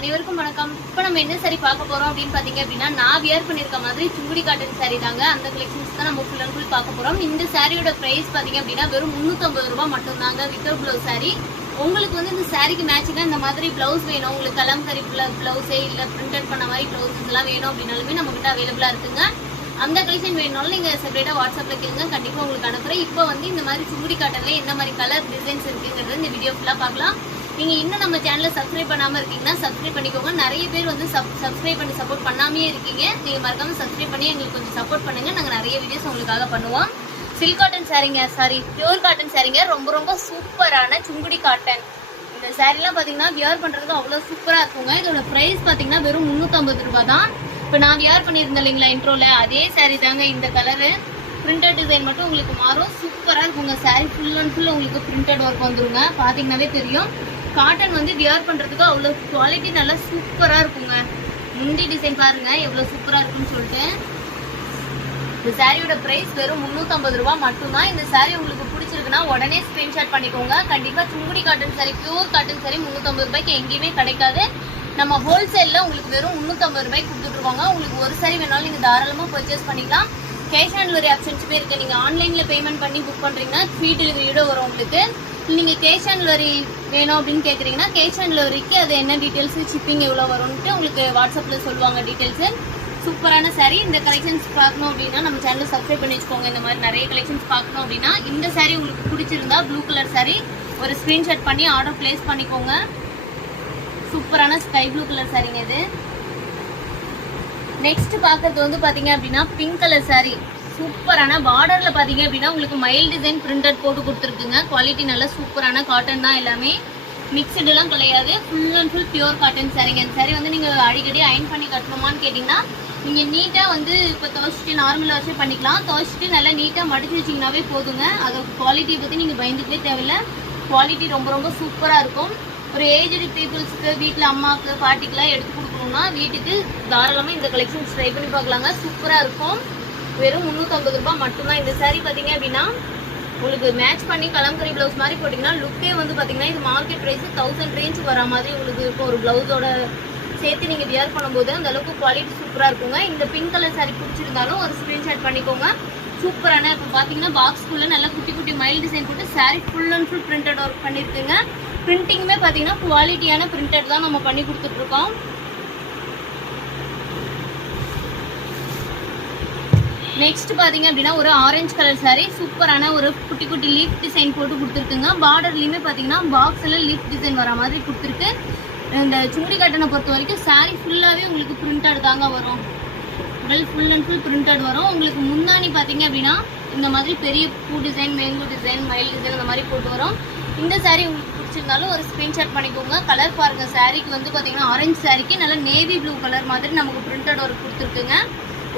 அனைவருக்கும் வணக்கம். இப்போ நம்ம என்ன சாரி பார்க்க போறோம் அப்படின்னு பாத்தீங்க அப்படின்னா, நான் வியர் பண்ணிருக்க மாதிரி சுங்குடி காட்டன் சாரி தாங்க. அந்த கலெக்ஷன்ஸ் தான் நம்ம ஃபுல் அண்ட் ஃபுல் பார்க்க போறோம். இந்த சாரியோட பிரைஸ் பாத்தீங்க அப்படின்னா வெறும் 350 ரூபாய் மட்டும் தாங்க. Without blouse sorry. உங்களுக்கு வந்து இந்த சாரிக்கு மேட்சிங்கா இந்த மாதிரி பிளவுஸ் வேணும், உங்களுக்கு கலம்கரி பிளவுஸே இல்ல பிரிண்டட் பண்ண மாதிரி பிளவுஸ் எல்லாம் வேணும் அப்படின்னாலுமே நம்ம கிட்ட அவைலபிளா இருக்குங்க. அந்த கலெக்ஷன் வேணும்னாலும் நீங்க செப்பரேட்டா வாட்ஸ்அப்ல கேளுங்க, கண்டிப்பா உங்களுக்கு அனுப்புறேன். இப்போ வந்து இந்த மாதிரி சுங்குடி காட்டன்ல என்ன மாதிரி கலர் டிசைன்ஸ் இருக்குங்கிறது இந்த வீடியோ ஃபுல்லா பார்க்கலாம். நீங்க இன்னும் நம்ம சேனலை சப்ஸ்கிரைப் பண்ணாம இருக்கீங்கன்னா சப்ஸ்கிரைப் பண்ணிக்கோங்க. நிறைய பேர் வந்து சப்ஸ்கிரைப் பண்ணி சப்போர்ட் பண்ணாமே இருக்கீங்க. நீங்க மறக்காம சப்ஸ்கிரைப் பண்ணி எங்களுக்கு கொஞ்சம் சப்போர்ட் பண்ணுங்க. நாங்க நிறைய வீடியோஸ் உங்களுக்காக பண்ணுவோம். சில்க் காட்டன் சாரிங்க, பியூர் காட்டன் சாரிங்க. ரொம்ப ரொம்ப சூப்பரான சுங்குடி காட்டன். இந்த சாரிலாம் பாத்தீங்கன்னா வியர் பண்றதுக்கு அவ்வளவு சூப்பரா இருக்குங்க. இதோட பிரைஸ் பாத்தீங்கன்னா வெறும் 350 ரூபாய் தான். இப்போ நான் வியர் பண்ணியிருந்தேன் இல்லைங்களா இன்ட்ரோல, அதே சாரி தாங்க. இந்த கலரு பிரிண்டட் டிசைன் மட்டும் உங்களுக்கு மாறும். சூப்பரா இருக்குங்க. சாரி ஃபுல் அண்ட் ஃபுல் உங்களுக்கு பிரிண்டட் ஒர்க் வந்துருங்க. பாத்தீங்கன்னாவே தெரியும். காட்டன் வந்து வியர் பண்றதுக்கு அவ்வளவு குவாலிட்டி நல்லா சூப்பரா இருக்குங்க. முந்தி டிசைன் பாருங்க எவ்வளவு சூப்பரா இருக்குன்னு சொல்லிட்டு. இந்த சாரியோட பிரைஸ் வெறும் 350 ரூபாய் மட்டும் தான். இந்த சாரி உங்களுக்கு பிடிச்சிருக்குன்னா உடனே ஸ்கிரீன்ஷாட் பண்ணிக்கோங்க. கண்டிப்பா Sungudi cotton sorry, pure cotton sorry 350 ரூபாய்க்கு எங்கேயுமே கிடைக்காது. நம்ம ஹோல்சேல்ல உங்களுக்கு வெறும் 350 ரூபாய்க்கு கொடுத்துட்டு இருக்காங்க. உங்களுக்கு ஒரு சாரி வேணாலும் நீங்க தாராளமா பர்ச்சேஸ் பண்ணிக்கலாம். கேஷ் ஆன் டெலிவரி ஆப்ஷன்ஸுமே இருக்கு. நீங்க ஆன்லைன்ல பேமெண்ட் பண்ணி புக் பண்றீங்கன்னா ஃப்ரீ டெலிவரியோட வரும் உங்களுக்கு. நீங்க கேஷ் ஆன் டெலிவரி வேணும் அப்படின்னு கேக்குறீங்கன்னா கேஷ் ஆன் டெலிவரிக்கு அது என்ன டீடைல்ஸ், ஷிப்பிங் எவ்வளவு வரும்னு உங்களுக்கு வாட்ஸ்அப்ல சொல்லுவாங்க டீடைல்ஸ். சூப்பரான சாரி. இந்த கலெக்ஷன்ஸ் பார்க்கணும் அப்படின்னா நம்ம சேனலை சப்ஸ்கிரைப் பண்ணி வச்சுக்கோங்க. இந்த மாதிரி நிறைய கலெக்ஷன்ஸ் பார்க்கணும் அப்படின்னா இந்த சாரி உங்களுக்கு பிடிச்சிருந்தா ப்ளூ கலர் சாரி ஒரு ஸ்கிரீன்ஷாட் பண்ணி ஆர்டர் பிளேஸ் பண்ணிக்கோங்க. சூப்பரான ஸ்கை ப்ளூ கலர் சாரிங்க இது. நெக்ஸ்ட் பாக்குறது வந்து பாத்தீங்க அப்படின்னா பிங்க் கலர் சாரி. சூப்பரான பார்டர்ல பாத்தீங்க அப்படின்னா உங்களுக்கு மைல் டிசைன் பிரிண்டட் போட்டு கொடுத்துருக்குங்க. குவாலிட்டி நல்லா சூப்பரான காட்டன் தான். எல்லாமே மிக்சடு எல்லாம் கிடையாது. Full and full pure cotton சாரிங்க. இந்த சாரி வந்து நீங்க அடிக்கடி அயன் பண்ணி கட்டணுமான்னு கேட்டீங்கன்னா நீங்க நீட்டா வந்து இப்போ துவைச்சிட்டு நார்மலா வச்சு பண்ணிக்கலாம். துவைச்சிட்டு நல்லா நீட்டா மடிச்சு வச்சிங்கன்னாவே போதுங்க. அதோட குவாலிட்டியை பத்தி நீங்க பயந்துக்கவே தேவையில்லை. குவாலிட்டி ரொம்ப ரொம்ப சூப்பரா இருக்கும். ஒரு ஏஜ்டு பீப்புள்ஸ்க்கு வீட்டில் அம்மாவுக்கு பாட்டிக்கெல்லாம் எடுத்து கொடுக்கணும்னா வீட்டுக்கு தாராளமாக இந்த கலெக்ஷன்ஸ் ட்ரை பண்ணி பார்க்கலாங்க. சூப்பராக இருக்கும். வெறும் 350 ரூபாய் மட்டும்தான். இந்த சாரி பார்த்தீங்க அப்படின்னா உங்களுக்கு மேட்ச் பண்ணி கலம்கரி பிளவுஸ் மாதிரி போட்டிங்கன்னா லுக்கே வந்து பார்த்தீங்கன்னா இது மார்க்கெட் ப்ரைஸ் 1000 ரேஞ்ச் வர மாதிரி உங்களுக்கு இருக்கும். ஒரு பிளவுஸோட சேர்த்து நீங்கள் வியர் பண்ணும்போது அந்த அளவுக்கு குவாலிட்டி சூப்பராக இருக்குங்க. இந்த பிங்க் கலர் சாரி பிடிச்சிருந்தாலும் ஒரு ஸ்க்ரீன்ஷாட் பண்ணிக்கோங்க. சூப்பரான இப்போ பார்த்தீங்கன்னா பாக்ஸ்குள்ளே நல்லா குட்டி குட்டி மைல் டிசைன் போட்டு sari full and full printed work பண்ணியிருக்குங்க. பிரிண்டிங்குமே பார்த்தீங்கன்னா குவாலிட்டியான பிரிண்டட் தான் நம்ம பண்ணி கொடுத்துட்டு இருக்கோம். நெக்ஸ்ட் பார்த்தீங்க அப்படின்னா ஒரு ஆரஞ்சு கலர் சாரி. சூப்பரான ஒரு குட்டி குட்டி லீஃப் டிசைன் போட்டு கொடுத்துருக்குங்க. பார்டர்லையுமே பார்த்தீங்கன்னா பாக்ஸில் லீஃப் டிசைன் வர மாதிரி கொடுத்துருக்கு. இந்த சுங்குடி காட்டனை பொறுத்த வரைக்கும் சாரி ஃபுல்லாகவே உங்களுக்கு பிரிண்டட் தாங்க வரும். ஃபுல் அண்ட் ஃபுல் பிரிண்டட் வரும். உங்களுக்கு முந்தானி பார்த்தீங்க அப்படின்னா இந்த மாதிரி பெரிய பூ டிசைன், மேங்கோ டிசைன், மயில் டிசைன் இந்த மாதிரி போட்டு வரும். இந்த சாரி உங்களுக்கு பிடிச்சிருந்தாலும் ஒரு ஸ்க்ரீன்ஷாட் பண்ணிக்கோங்க. கலர் பாருங்க. சாரிக்கு வந்து பார்த்தீங்கன்னா ஆரஞ்சு சாரிக்கு நல்லா நேவி ப்ளூ கலர் மாதிரி நமக்கு பிரிண்டட் ஒர்க் கொடுத்துருக்குங்க.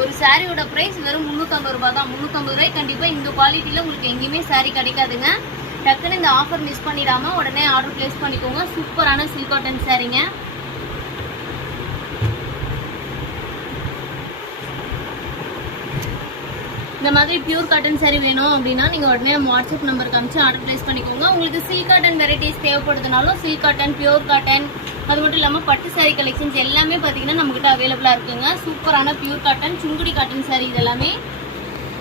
ஒரு சாரியோட ப்ரைஸ் வெறும் 350 ரூபாய் தான். 350 ரூபாய் கண்டிப்பாக இந்த குவாலிட்டியில் உங்களுக்கு எங்கேயுமே சாரி கிடைக்காதுங்க. டக்குன்னு இந்த ஆஃபர் மிஸ் பண்ணிடாமல் உடனே ஆர்டர் பிளேஸ் பண்ணிக்கோங்க. சூப்பரான சில்க் காட்டன் சாரிங்க. இந்த மாதிரி பியூர் காட்டன் சாரி வேணும் அப்படின்னா நீங்கள் உடனே வாட்ஸ்அப் நம்பருக்கு அனுப்பிச்சு ஆர்டர் பிளேஸ் பண்ணிக்கோங்க. உங்களுக்கு சில்க் காட்டன் வெரைட்டிஸ் தேவைப்படுதுனாலும் சில்க் காட்டன், பியூர் காட்டன், அது மட்டும் இல்லாமல் பட்டு சாரி கலெக்ஷன்ஸ் எல்லாமே பார்த்தீங்கன்னா நம்மகிட்ட அவைலபிளாக இருக்குங்க. சூப்பரான pure cotton, Sungudi cotton sorry இது எல்லாமே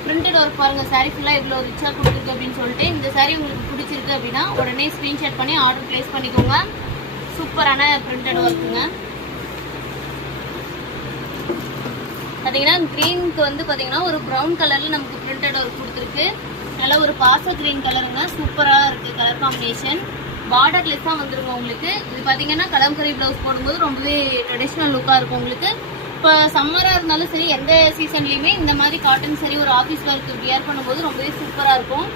பிரிண்டட் ஒர்க் பாருங்கள். சாரி ஃபுல்லாக எவ்வளோ ரிச்சாக கொடுத்துருக்கு அப்படின்னு சொல்லிட்டு. இந்த சாரி உங்களுக்கு பிடிச்சிருக்கு அப்படின்னா உடனே ஸ்க்ரீன்ஷாட் பண்ணி ஆர்டர் பிளேஸ் பண்ணிக்கோங்க. சூப்பரான பிரிண்டட் ஒர்க்குங்க. பார்த்தீங்கன்னா க்ரீனுக்கு வந்து பார்த்தீங்கன்னா ஒரு ப்ரௌன் கலரில் நமக்கு பிரிண்டட் ஒர்க் கொடுத்துருக்கு. நல்லா ஒரு பாச க்ரீன் கலருங்க. சூப்பராக இருக்குது கலர் காம்பினேஷன். பார்டர்லெஸ்ஸாக வந்துருங்க உங்களுக்கு. இது பார்த்தீங்கன்னா கலம்கரி ப்ளவுஸ் போடும்போது ரொம்பவே ட்ரெடிஷ்னல் லுக்காக இருக்கும் உங்களுக்கு. இப்போ சம்மராக இருந்தாலும் சரி எந்த சீசன்லேயுமே இந்த மாதிரி காட்டன் சரி ஒரு ஆஃபீஸ் ஒர்க்கு வியர் பண்ணும்போது ரொம்பவே சூப்பராக இருக்கும்.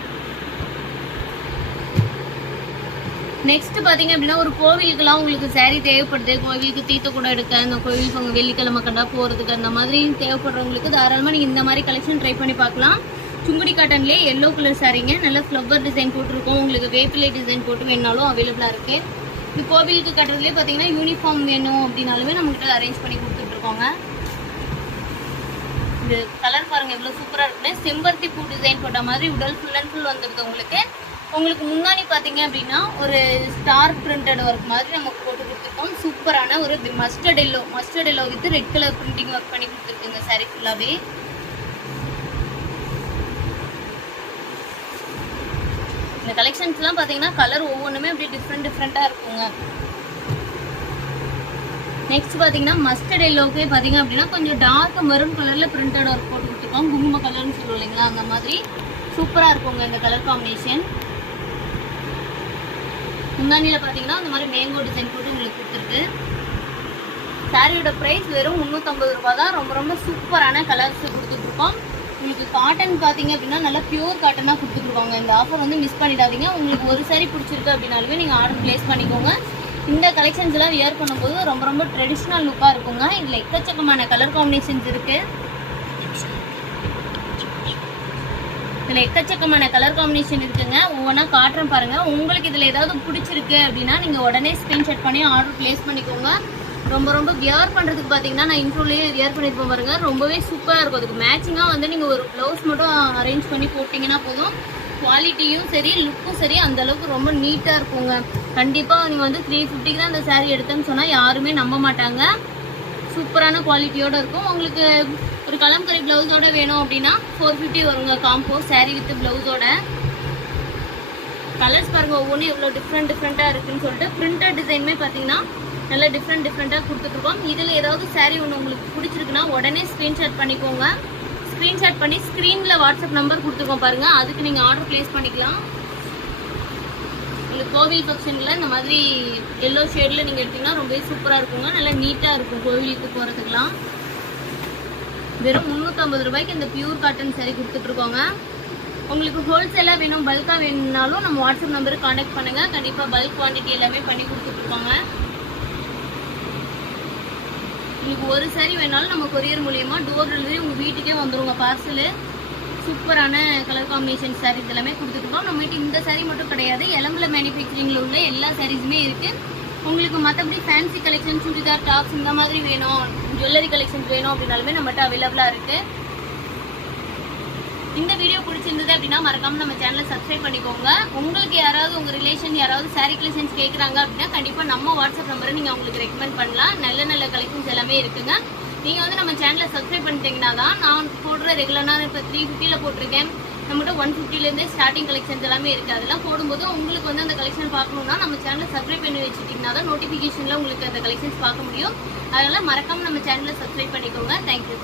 நெக்ஸ்ட் பார்த்தீங்க அப்படின்னா ஒரு கோவிலுக்கெல்லாம் உங்களுக்கு சாரீ தேவைப்படுது. கோவிலுக்கு தீர்த்த கூட எடுக்க, அந்த கோவிலுக்கு அவங்க வெள்ளிக்கிழமை கண்டா போகிறதுக்கு அந்த மாதிரி தேவைப்படுறவங்களுக்கு தாராளமாக நீங்கள் இந்த மாதிரி கலெக்ஷன் ட்ரை பண்ணி பார்க்கலாம். சுங்குடி காட்டன்லேயே எல்லோ கலர் சாரீங்க. நல்லா ஃப்ளவர் டிசைன் போட்டிருக்கோம். உங்களுக்கு வேப்பிலை டிசைன் போட்டு வேணாலும் அவைலபிளாக இருக்குது. இந்த கோவிலுக்கு கட்டுறதுலேயே பார்த்தீங்கன்னா யூனிஃபார்ம் வேணும் அப்படின்னாலுமே நம்மகிட்ட அரேஞ்ச் பண்ணி கொடுத்துட்ருக்கோங்க. இந்த கலர் பாருங்கள் எவ்வளோ சூப்பராக இருக்குன்னு. செம்பருத்தி பூ டிசைன் போட்ட மாதிரி உடல் ஃபுல் அண்ட் ஃபுல் வந்துருக்கு உங்களுக்கு. உங்களுக்கு முன்னாடி பார்த்தீங்க அப்படின்னா ஒரு ஸ்டார் பிரிண்டட் ஒர்க் மாதிரி நமக்கு போட்டு கொடுத்துருக்கோம். சூப்பர் சூப்பரான ஒரு mustard yellow with red colour printing work பண்ணி கொடுத்துருக்குங்க சாரி ஃபுல்லாவே. இந்த கலெக்ஷன்ஸ்லாம் பார்த்தீங்கன்னா கலர் ஒவ்வொன்றுமே அப்படி டிஃப்ரெண்ட்டாக இருக்குங்க. நெக்ஸ்ட் பார்த்தீங்கன்னா மஸ்டர்ட் எல்லோவுக்கே பார்த்தீங்க அப்படின்னா கொஞ்சம் டார்க் மெரூன் கலரில் பிரிண்டட் ஒர்க் போட்டு கொடுத்துருக்கோம். குங்கும கலர்னு சொல்லுவோம் இல்லைங்களா, அந்த மாதிரி சூப்பராக இருக்குங்க இந்த கலர் காம்பினேஷன். முந்தானியில் பார்த்தீங்கன்னா அந்த மாதிரி மேங்கோ டிசைன் போட்டு உங்களுக்கு கொடுத்துருக்கு. சாரியோட ப்ரைஸ் வெறும் 350 ரூபா தான். ரொம்ப ரொம்ப சூப்பரான கலர்ஸ் கொடுத்துட்ருக்கோம். உங்களுக்கு காட்டன் பார்த்தீங்க அப்படின்னா நல்லா பியூர் காட்டனாக கொடுத்துருவாங்க. இந்த ஆஃபர் வந்து மிஸ் பண்ணிடாதீங்க. உங்களுக்கு ஒரு சாரி பிடிச்சிருக்கு அப்படின்னாலுமே நீங்கள் ஆர்டர் ப்ளேஸ் பண்ணிக்கோங்க. இந்த கலெக்ஷன்ஸ் எல்லாம் வியர் பண்ணும்போது ரொம்ப ரொம்ப ட்ரெடிஷ்னல் லுக்காக இருக்குங்க. இதில் எக்கச்சக்கமான கலர் காம்பினேஷன்ஸ் இருக்குது. இதில் எக்கச்சக்கமான கலர் காம்பினேஷன் இருக்குங்க. ஒவ்வொன்றா காட்டுறேன் பாருங்கள். உங்களுக்கு இதில் ஏதாவது பிடிச்சிருக்கு அப்படின்னா நீங்கள் உடனே ஸ்க்ரீன்ஷாட் பண்ணி ஆர்டர் ப்ளேஸ் பண்ணிக்கோங்க. ரொம்ப ரொம்ப வியர் பண்ணுறதுக்கு பார்த்தீங்கன்னா நான் இன்ட்ரோலேயே வியர் பண்ணியிருப்போம் பாருங்கள். ரொம்பவே சூப்பராக இருக்கும். அதுக்கு மேட்சிங்காக வந்து நீங்கள் ஒரு ப்ளவுஸ் மட்டும் அரேஞ்ச் பண்ணி போட்டிங்கன்னா போதும். குவாலிட்டியும் சரி லுக்கும் சரி அந்தளவுக்கு ரொம்ப நீட்டாக இருக்குங்க. கண்டிப்பாக நீங்கள் வந்து 350க்கு தான் இந்த சாரீ எடுத்தேன்னு சொன்னால் யாருமே நம்ப மாட்டாங்க. சூப்பரான குவாலிட்டியோடு இருக்கும். உங்களுக்கு ஒரு கலம்கரி ப்ளவுஸோட வேணும் அப்படின்னா 450 வருங்க காம்போ சாரீ வித் ப்ளவுஸோட. கலர்ஸ் பாருங்கள் ஒவ்வொன்றும் எவ்வளோ டிஃப்ரெண்ட்டாக இருக்குன்னு சொல்லிட்டு. பிரிண்டட் டிசைனுமே பார்த்தீங்கன்னா நல்லா டிஃப்ரெண்ட்டாக கொடுத்துட்ருக்கோம். இதில் ஏதாவது சாரீ ஒன்று உங்களுக்கு பிடிச்சிருக்குன்னா உடனே ஸ்க்ரீன்ஷாட் பண்ணிக்கோங்க. ஸ்க்ரீன்ஷாட் பண்ணி ஸ்க்ரீனில் வாட்ஸ்அப் நம்பர் கொடுத்துருக்கோம் பாருங்கள். அதுக்கு நீங்கள் ஆர்டர் ப்ளேஸ் பண்ணிக்கலாம். உங்களுக்கு கோவில் ஃபங்க்ஷனில் இந்த மாதிரி எல்லோ ஷேடில் நீங்கள் எடுத்திங்கன்னா ரொம்பவே சூப்பராக இருக்குங்க. நல்லா நீட்டாக இருக்கும் கோவிலுக்கு போகிறதுக்கெலாம். வெறும் 350 ரூபாய்க்கு இந்த பியூர் காட்டன் சாரீ கொடுத்துட்ருக்கோங்க. உங்களுக்கு ஹோல்சேலாக வேணும் பல்காக வேணும்னாலும் நம்ம வாட்ஸ்அப் நம்பருக்கு கான்டாக்ட் பண்ணுங்கள். கண்டிப்பாக பல்க் குவான்டிட்டி எல்லாமே பண்ணி கொடுத்துட்ருக்கோங்க. உங்களுக்கு ஒரு சாரீ வேணாலும் நம்ம கொரியர் மூலியமாக டோர் டெலிவரி உங்கள் வீட்டுக்கே வந்துடுங்க பார்சலு. சூப்பரான கலர் காம்பினேஷன் சாரீஸ் எல்லாமே கொடுத்துருக்கோம். நம்மகிட்ட இந்த சாரீ மட்டும் கிடையாது, எலம்புல மேனுஃபேக்சரிங்கில் உள்ள எல்லா சாரீஸுமே இருக்குது. உங்களுக்கு மற்றபடி ஃபேன்சி கலெக்ஷன், சுடிதார், டாப்ஸ் இந்த மாதிரி வேணும், ஜுவல்லரி கலெக்ஷன்ஸ் வேணும் அப்படின்னாலுமே நம்மகிட்ட அவைலபிளாக இருக்குது. இந்த வீடியோ பிடிச்சிருந்தது அப்படின்னா மறக்காம நம்ம சேனலை சப்ஸ்கிரைப் பண்ணிக்கோங்க. உங்களுக்கு யாராவது உங்கள் ரிலேஷன் யாராவது சாரீ கலெக்ஷன்ஸ் கேட்குறாங்க அப்படின்னா கண்டிப்பாக நம்ம வாட்ஸ்அப் நம்பரை நீங்கள் அவங்களுக்கு ரெக்கமெண்ட் பண்ணலாம். நல்ல நல்ல கலெக்ஷன்ஸ் எல்லாமே இருக்குங்க. நீங்கள் வந்து நம்ம சேனலை சப்ஸ்கிரைப் பண்ணிட்டீங்கன்னா தான் நான் போடுற ரெகுலரான இப்போ 350ல் போட்டிருக்கேன். நம்மகிட்ட 150லேருந்தே ஸ்டார்டிங் கலெக்ஷன்ஸ் எல்லாமே இருக்குது. அதெல்லாம் போடும்போது உங்களுக்கு வந்து அந்த கலெக்ஷன் பார்க்கணுன்னா நம்ம சேனலை சப்ஸ்கிரைப் பண்ணி வச்சுட்டிங்கன்னா தான் நோட்டிஃபிகேஷனில் உங்களுக்கு அந்த கலெக்ஷன்ஸ் பார்க்க முடியும். அதனால் மறக்காமல் நம்ம சேனலை சப்ஸ்கிரைப் பண்ணிக்கோங்க. தேங்க்யூ.